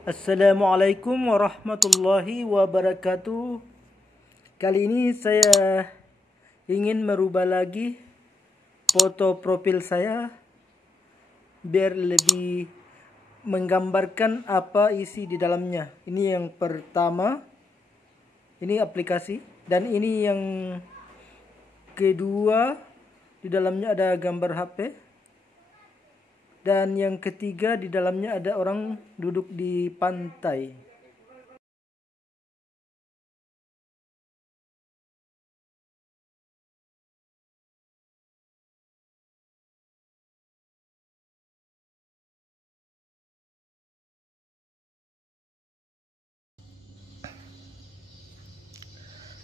Assalamualaikum warahmatullahi wabarakatuh. Kali ini saya ingin merubah lagi foto profil saya biar lebih menggambarkan apa isi di dalamnya. Ini yang pertama, ini aplikasi, dan ini yang kedua, di dalamnya ada gambar HP. Dan yang ketiga, di dalamnya ada orang duduk di pantai.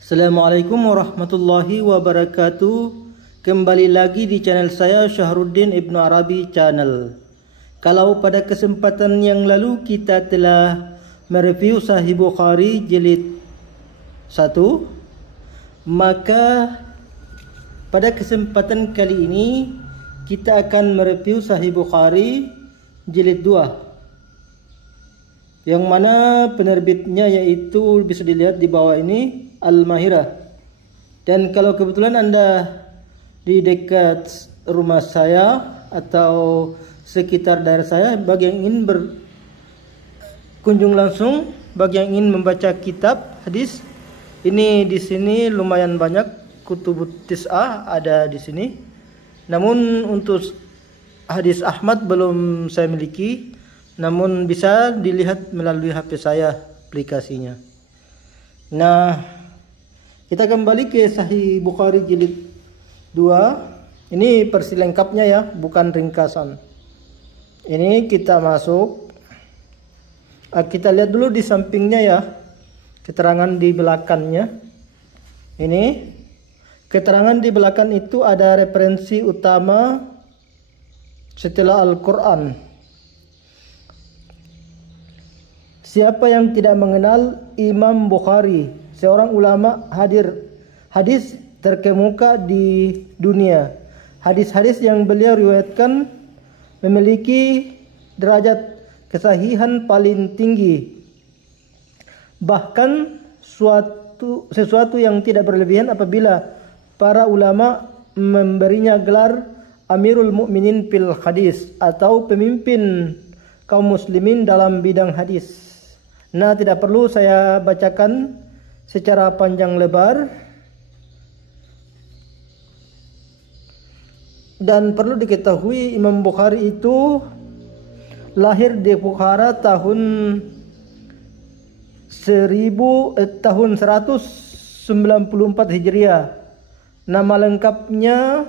Assalamualaikum warahmatullahi wabarakatuh. Kembali lagi di channel saya, Syahruddin Ibnu Arabi Channel. Kalau pada kesempatan yang lalu kita telah mereview Sahih Bukhari jilid 1, maka pada kesempatan kali ini kita akan mereview Sahih Bukhari jilid 2, yang mana penerbitnya yaitu bisa dilihat di bawah ini, Al-Mahirah. Dan kalau kebetulan Anda di dekat rumah saya atau sekitar daerah saya, bagi yang ingin berkunjung langsung, bagi yang ingin membaca kitab hadis, ini di sini lumayan banyak. Kutubut Tis'ah ada di sini. Namun untuk hadis Ahmad belum saya miliki, namun bisa dilihat melalui HP saya aplikasinya. Nah, kita kembali ke Sahih Bukhari jilid 2. Ini versi lengkapnya ya, bukan ringkasan. Ini kita masuk. Kita lihat dulu di sampingnya ya, keterangan di belakangnya. Ini keterangan di belakang itu ada referensi utama setelah Al-Quran. Siapa yang tidak mengenal Imam Bukhari, seorang ulama hadis terkemuka di dunia. Hadis-hadis yang beliau riwayatkan memiliki derajat kesahihan paling tinggi. Bahkan sesuatu yang tidak berlebihan apabila para ulama memberinya gelar Amirul Mukminin fil Hadis, atau pemimpin kaum muslimin dalam bidang hadis. Nah, tidak perlu saya bacakan secara panjang lebar. Dan perlu diketahui Imam Bukhari itu lahir di Bukhara tahun 194 Hijriah. Nama lengkapnya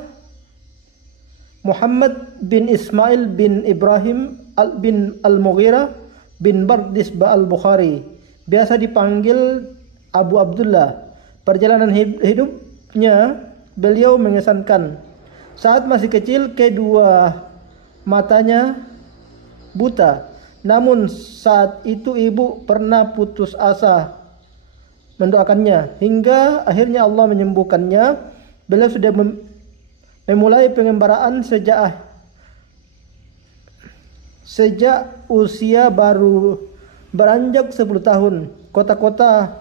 Muhammad bin Ismail bin Ibrahim bin Al-Mughirah bin Bardisbah Al-Bukhari. Biasa dipanggil Abu Abdullah. Perjalanan hidupnya, beliau mengesankan. Saat masih kecil, kedua matanya buta. Namun saat itu ibu pernah putus asa mendoakannya, hingga akhirnya Allah menyembuhkannya. Beliau sudah memulai pengembaraan sejak usia baru beranjak 10 tahun. Kota-kota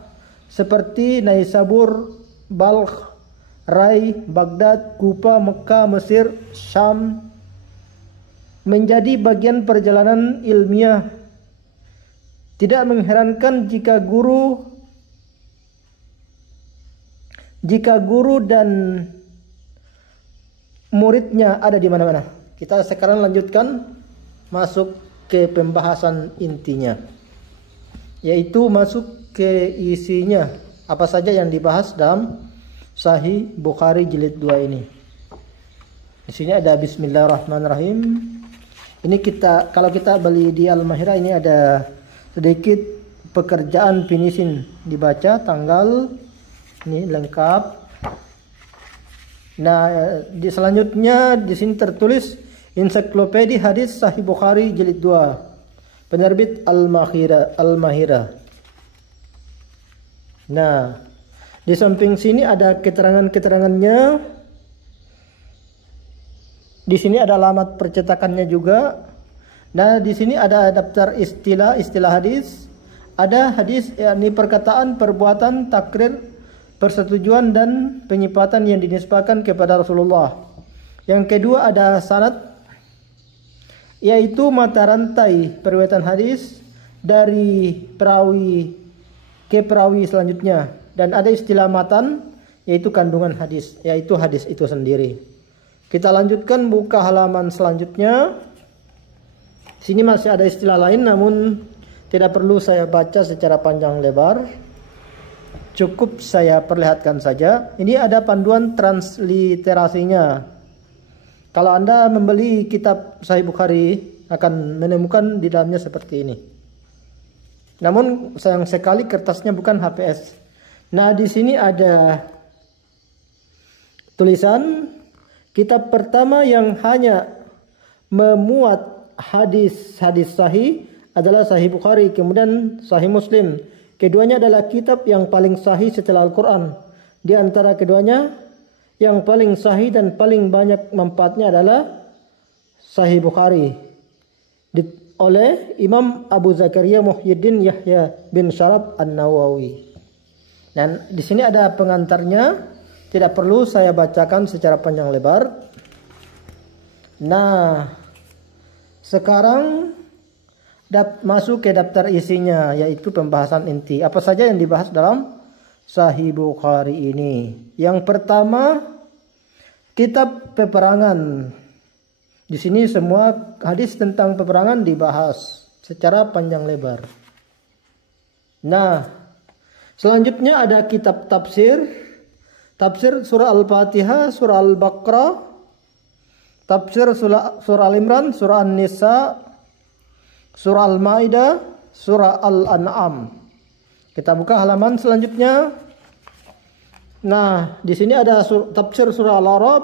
seperti Naisabur, Balkh, Rai, Baghdad, Kufa, Mekah, Mesir, Syam menjadi bagian perjalanan ilmiah. Tidak mengherankan jika guru dan muridnya ada di mana-mana. Kita sekarang lanjutkan masuk ke pembahasan intinya, yaitu masuk ke isinya. Apa saja yang dibahas dalam Sahih Bukhari jilid 2 ini. Di sini ada Bismillahirrahmanirrahim. Ini kalau kita beli di Al-Mahirah, ini ada sedikit pekerjaan finishing, dibaca tanggal, ini lengkap. Nah, selanjutnya di sini tertulis Ensiklopedia Hadis Sahih Bukhari jilid 2, penerbit Al-Mahirah. Nah, di samping sini ada keterangannya. Di sini ada alamat percetakannya juga. Nah, di sini ada daftar istilah hadis. Ada hadis yakni perkataan, perbuatan, takrir, persetujuan dan penyifatan yang dinisbahkan kepada Rasulullah. Yang kedua ada sanad, yaitu mata rantai periwayatan hadis dari perawi ke perawi selanjutnya. Dan ada istilah matan, yaitu kandungan hadis, yaitu hadis itu sendiri. Kita lanjutkan buka halaman selanjutnya. Sini masih ada istilah lain, namun tidak perlu saya baca secara panjang lebar. Cukup saya perlihatkan saja. Ini ada panduan transliterasinya. Kalau Anda membeli kitab Sahih Bukhari akan menemukan di dalamnya seperti ini. Namun sayang sekali kertasnya bukan HPS. Nah, di sini ada tulisan kitab pertama yang hanya memuat hadis sahih adalah Sahih Bukhari, kemudian Sahih Muslim. Keduanya adalah kitab yang paling sahih setelah Al-Quran. Di antara keduanya, yang paling sahih dan paling banyak manfaatnya adalah Sahih Bukhari oleh Imam Abu Zakaria Muhyiddin Yahya bin Syaraf An-Nawawi. Dan di sini ada pengantarnya, tidak perlu saya bacakan secara panjang lebar. Nah, sekarang masuk ke daftar isinya, yaitu pembahasan inti. Apa saja yang dibahas dalam Sahih Bukhari ini? Yang pertama, kitab peperangan. Di sini semua hadis tentang peperangan dibahas secara panjang lebar. Nah, selanjutnya ada kitab tafsir. Tafsir surah Al-Fatihah, surah Al-Baqarah, tafsir surah Al-Imran, surah An-Nisa, surah Al-Maidah, surah Al-An'am. Kita buka halaman selanjutnya. Nah, di sini ada tafsir surah Al-A'raf,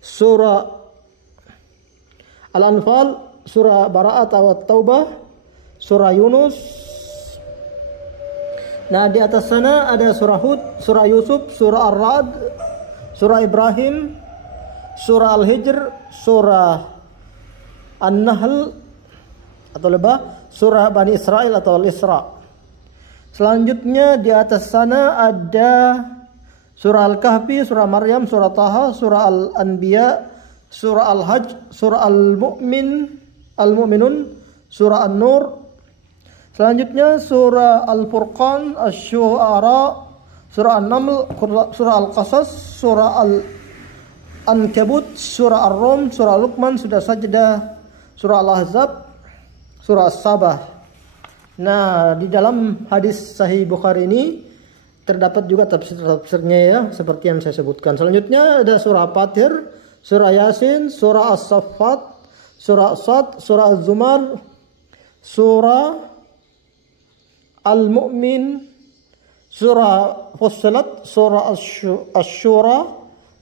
surah Al-Anfal, surah Bara'at atau Taubah, surah Yunus. Nah, di atas sana ada surah Hud, surah Yusuf, surah Ar-Ra'd, surah Ibrahim, surah Al-Hijr, surah An-Nahl atau lebah, surah Bani Israel atau Al-Isra. Selanjutnya di atas sana ada surah Al-Kahfi, surah Maryam, surah Taha, surah Al-Anbiya, surah Al-Hajj, surah Al-Mu'minun, surah An-Nur. Selanjutnya surah Al-Furqan, Asy-Syu'ara, surah An-Naml, surah Al-Qasas, surah Al-Ankabut, surah Ar-Rum, surah Luqman, surah Sajdah, surah Al-Ahzab, surah As-Sabah. Nah, di dalam hadis Sahih Bukhari ini terdapat juga tafsir-tafsirnya ya, seperti yang saya sebutkan. Selanjutnya ada surah Fatir, surah Yasin, surah As-Saffat, surah As-Sad, surah Az-Zumar, surah Al-Mu'min, surah Fussilat, surah Asy-Syura,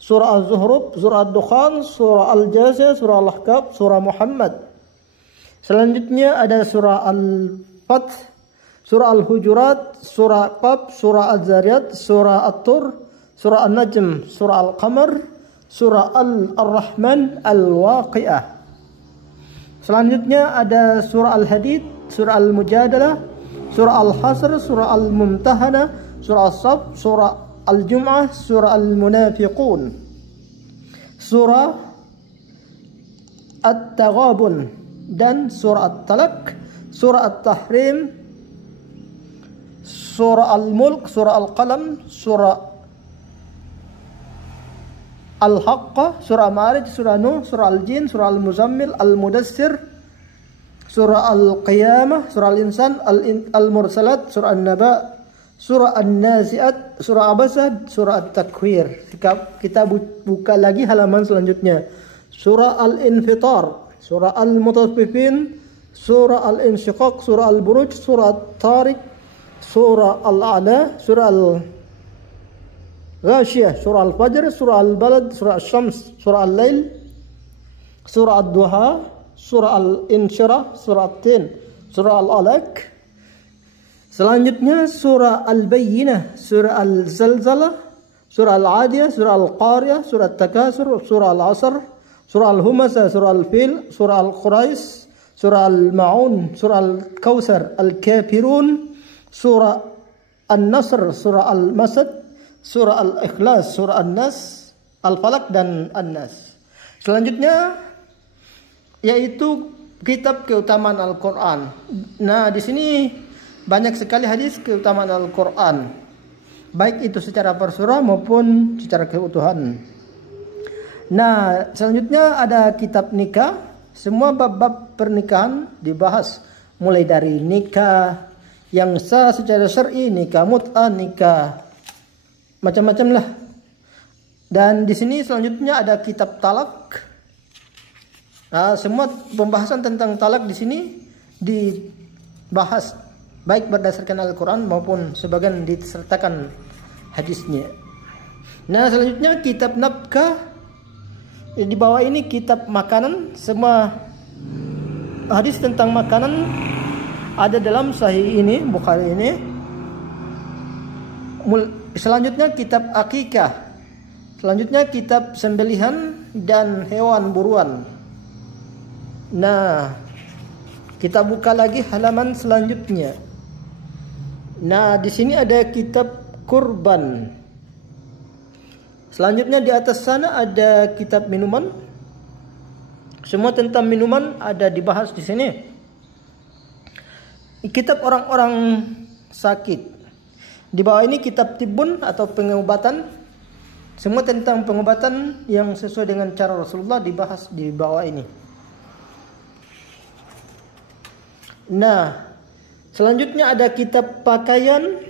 surah Az-Zuhruf, surah Ad-Dukhan, surah Al-Jasiyah, surah Al-Ahqaf, surah Muhammad. Selanjutnya ada surah Al-Fath, surah Al-Hujurat, surah Qaf, surah Az-Zariyat, surah At-Tur, surah An-Najm, surah Al-Qamar, surah Al-Rahman, Al-Waqi'ah. Selanjutnya ada surah Al-Hadid, surah Al-Mujadalah, surah Al-Hasr, surah Al-Mumtahana, surah As-Saff, surah Al-Jum'ah, surah Al-Munafiqun, surah At-Taghabun, dan surah At-Talaq, surah At-Tahrim, surah Al-Mulk, surah Al-Qalam, surah Al-Haqqah, surah Ma'arij, surah Nuh, surah Al-Jin, surah Al-Muzammil, Al-Mudassir, surah Al-Qiyamah, surah Al-Insan, Al-Mursalat, surah An-Naba, surah An-Nazi'at, surah Abasah, surah At-Takwir. Kita buka lagi halaman selanjutnya. Surah Al-Infitar, surah Al-Mutaffifin, surah Al-Insyiqaq, surah Al-Buruj, surah At-Tariq, surah Al-A'la, surah Al-Ghashiyah, surah Al-Fajr, surah Al-Balad, surah Al-Syams, surah Al-Lail, surah Ad-Duha, surah Al-Insyirah, surah At-Tin, surah Al-Alaq. Selanjutnya surah Al-Bayyinah, surah Al-Zalzalah, surah Al-Adiyah, surah Al-Qariyah, surah At-Takasur, surah Al-Asr, surah Al-Humasah, surah Al-Fil, surah Al-Quraish, surah Al-Ma'un, surah Al-Kautsar, Al-Kafirun, surah An-Nasr, surah Al-Masad, surah Al-Ikhlas, surah An-Nas, Al-Falaq dan An-Nas. Selanjutnya yaitu kitab keutamaan Al-Qur'an. Nah, di sini banyak sekali hadis keutamaan Al-Qur'an, baik itu secara per surah maupun secara keutuhan. Nah, selanjutnya ada kitab nikah. Semua bab-bab pernikahan dibahas, mulai dari nikah yang sah secara syar'i, nikah mut'ah, nikah macam-macam lah. Dan di sini selanjutnya ada kitab talak. Nah, semua pembahasan tentang talak di sini dibahas, baik berdasarkan Al-Quran maupun sebagian disertakan hadisnya. Nah, selanjutnya kitab nafkah. Di bawah ini kitab makanan. Semua hadis tentang makanan ada dalam Sahih ini, Bukhari ini. Selanjutnya kitab akikah. Selanjutnya kitab sembelihan dan hewan buruan. Nah, kita buka lagi halaman selanjutnya. Nah, di sini ada kitab kurban. Selanjutnya di atas sana ada kitab minuman. Semua tentang minuman ada dibahas di sini. Kitab orang-orang sakit. Di bawah ini kitab tibun atau pengobatan. Semua tentang pengobatan yang sesuai dengan cara Rasulullah dibahas di bawah ini. Nah, selanjutnya ada kitab pakaian.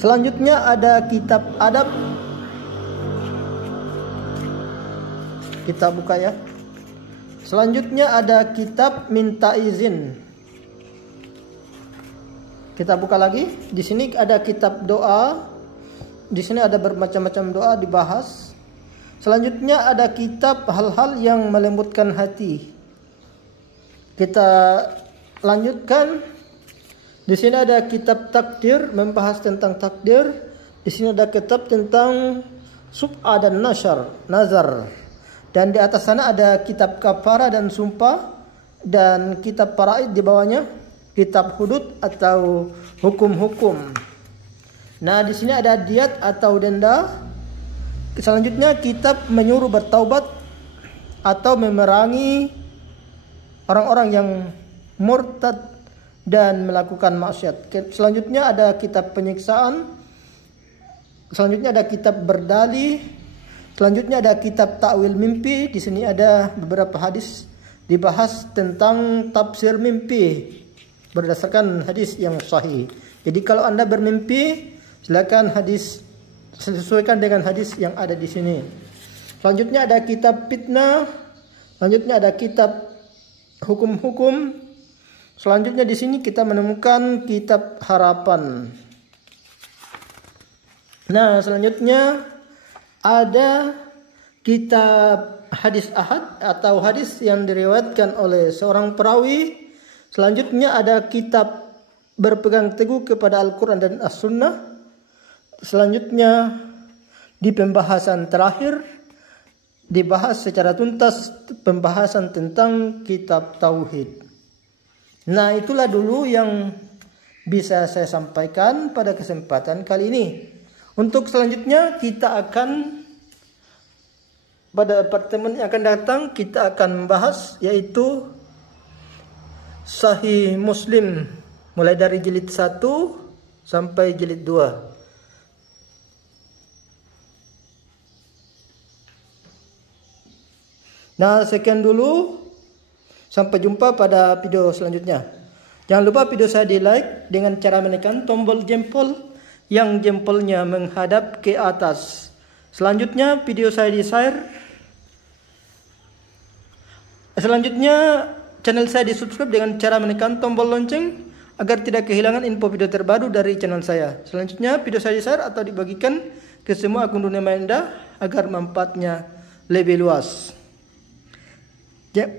Selanjutnya ada kitab adab. Kita buka ya. Selanjutnya ada kitab minta izin. Kita buka lagi. Di sini ada kitab doa. Di sini ada bermacam-macam doa dibahas. Selanjutnya ada kitab hal-hal yang melembutkan hati. Kita lanjutkan. Di sini ada kitab takdir, membahas tentang takdir. Di sini ada kitab tentang sub'a dan nazar. Dan di atas sana ada kitab kafara dan sumpah, dan kitab faraid di bawahnya, kitab hudud atau hukum-hukum. Nah, di sini ada diat atau denda. Selanjutnya kitab menyuruh bertaubat atau memerangi orang-orang yang murtad dan melakukan maksiat. Selanjutnya ada kitab penyiksaan. Selanjutnya ada kitab berdalih. Selanjutnya ada kitab takwil mimpi. Di sini ada beberapa hadis dibahas tentang tafsir mimpi berdasarkan hadis yang sahih. Jadi kalau Anda bermimpi, silakan hadis sesuaikan dengan hadis yang ada di sini. Selanjutnya ada kitab fitnah. Selanjutnya ada kitab hukum-hukum. Selanjutnya di sini kita menemukan kitab harapan. Nah, selanjutnya ada kitab hadis ahad atau hadis yang diriwayatkan oleh seorang perawi. Selanjutnya ada kitab berpegang teguh kepada Al-Quran dan As-Sunnah. Selanjutnya di pembahasan terakhir dibahas secara tuntas pembahasan tentang kitab tauhid. Nah, itulah dulu yang bisa saya sampaikan pada kesempatan kali ini. Untuk selanjutnya kita akan pada pertemuan yang akan datang kita akan membahas yaitu Sahih Muslim mulai dari jilid 1 sampai jilid 2. Nah, sekian dulu. Sampai jumpa pada video selanjutnya. Jangan lupa video saya di like dengan cara menekan tombol jempol yang jempolnya menghadap ke atas. Selanjutnya video saya di share. Selanjutnya channel saya di subscribe dengan cara menekan tombol lonceng agar tidak kehilangan info video terbaru dari channel saya. Selanjutnya video saya di share atau dibagikan ke semua akun dunia Anda agar manfaatnya lebih luas.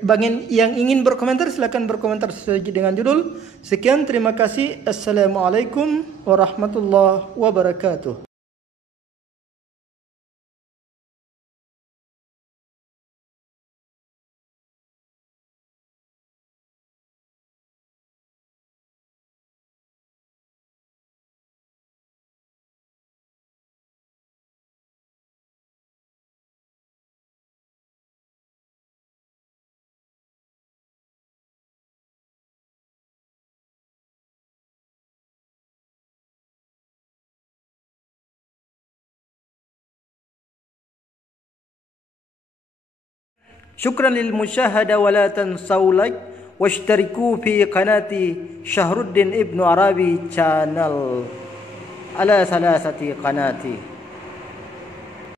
Bagi yang ingin berkomentar silakan berkomentar sesuai dengan judul. Sekian, terima kasih. Assalamualaikum warahmatullahi wabarakatuh. Syukran lil musyahada wa la tansaw like washtariku fi qanati Syahruddin Ibnu Arabi channel ala salasati qanati.